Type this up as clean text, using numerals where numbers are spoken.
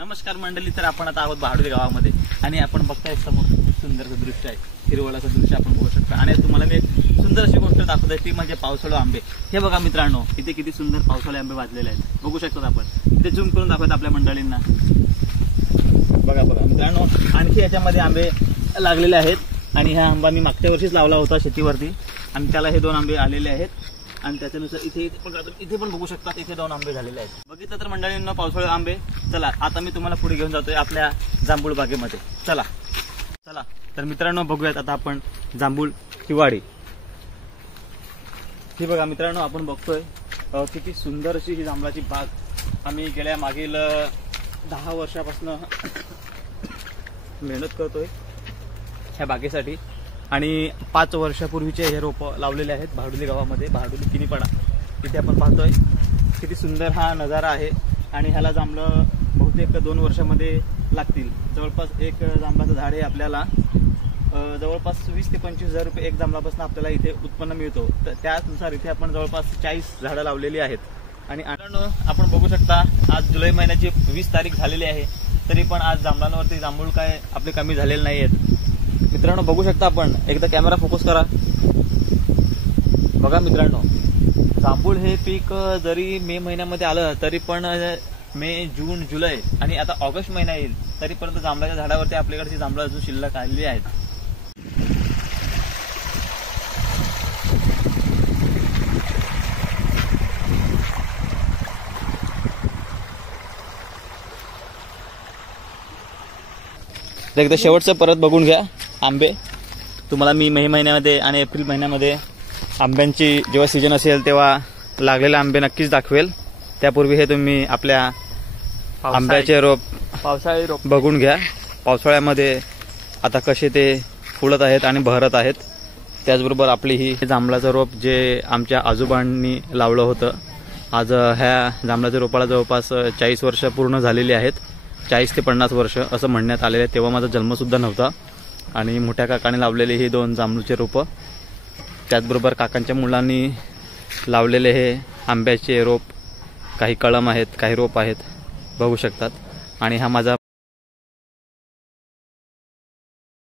नमस्कार मंडळी, तर आपण आता आहोत बहाडोली गावामध्ये आणि आपण बघताय समोर खूप सुंदरचं दृश्य आहे. हिरवळाचं दृश्य आपण बघू शकता. आणि तुम्हाला मी एक सुंदर अशी गोष्ट दाखवत आहे, ती म्हणजे पावसाळू आंबे. हे बघा मित्रांनो, इथे किती सुंदर पावसाळे आंबे वाजलेले आहेत, बघू शकता आपण. इथे झूम करून दाखवत आपल्या मंडळींना. बघा बघा मित्रांनो, आणखी याच्यामध्ये आंबे लागलेले आहेत. आणि हा आंबा मी मागच्या वर्षीच लावला होता शेतीवरती आणि त्याला हे 2 आंबे आलेले आहेत. आणि त्याच्यानुसार इथे पण बघू शकता, इथे 2 आंबे झालेले आहेत. बघितलं तर मंडळींना पावसाळे आंबे. चला आता मी तुम्हाला पुढे घेऊन जातोय आपल्या जांभूळ बागेमध्ये. चला चला तर मित्रांनो, बघूयात आता आपण जांभूळ हिवाळी. ही बघा मित्रांनो, आपण बघतोय किती सुंदर अशी ही जांभळाची बाग. आम्ही गेल्या मागील 10 वर्षापासून मेहनत करतोय ह्या बागेसाठी. आणि 5 वर्षापूर्वीचे हे रोपं लावलेले आहेत बहाडोली गावामध्ये, बहाडोली किनीपाडा. इथे आपण पाहतोय किती सुंदर हा नजारा आहे. आणि ह्याला जांभळं बहुतेक 2 वर्षामध्ये लागतील. जवळपास एक जांभळाचं झाड हे आपल्याला जवळपास 20 ते 25,000 रुपये एक जांभळापासून आपल्याला इथे उत्पन्न मिळतो. तर त्यानुसार इथे आपण जवळपास 40 झाडं लावलेली आहेत. आणि आपण बघू शकता, आज जुलै महिन्याची 20 तारीख झालेली आहे, तरी पण आज जांभळांवरती जांभूळ काय आपले कमी झालेले नाही आहेत. मित्रांनो बघू शकता आपण, एकदा कॅमेरा फोकस करा. बघा मित्रांनो, जांभूळ हे पीक जरी मे महिन्यामध्ये आलं तरी पण मे, जून, जुलै आणि आता ऑगस्ट महिना येईल तरीपर्यंत जांभळाच्या झाडावरती आपल्याकडची जांभळं अजून शिल्लक आलेली आहेत. एकदा शेवटचं परत बघून घ्या आंबे. तुम्हाला मी मे महिन्यामध्ये आणि एप्रिल महिन्यामध्ये आंब्यांची जेव्हा सीजन असेल तेव्हा लागलेले आंबे नक्कीच दाखवेल. त्यापूर्वी हे तुम्ही आपल्या आंब्याचे पावसाळी रोप बघून घ्या. पावसाळ्यामध्ये आता कसे ते फुलत आहेत आणि बहरत आहेत. त्याचबरोबर आपली ही जांभळाचं रोप जे आमच्या आजोबांनी लावलं होतं, आज ह्या जांभळाच्या रोपाला जवळपास 40 वर्ष पूर्ण झालेली आहेत. 40 ते 50 वर्ष असं म्हणण्यात आलेलं आहे. तेव्हा माझा जन्मसुद्धा नव्हता. आणि मोठ्या काकाने लावलेले हे 2 जांभूळचे रोपं, त्याचबरोबर काकांच्या मुलांनी लावलेले हे आंब्याचे रोप, काही कळम आहेत, काही रोप आहेत, बघू शकतात. आणि हा माझा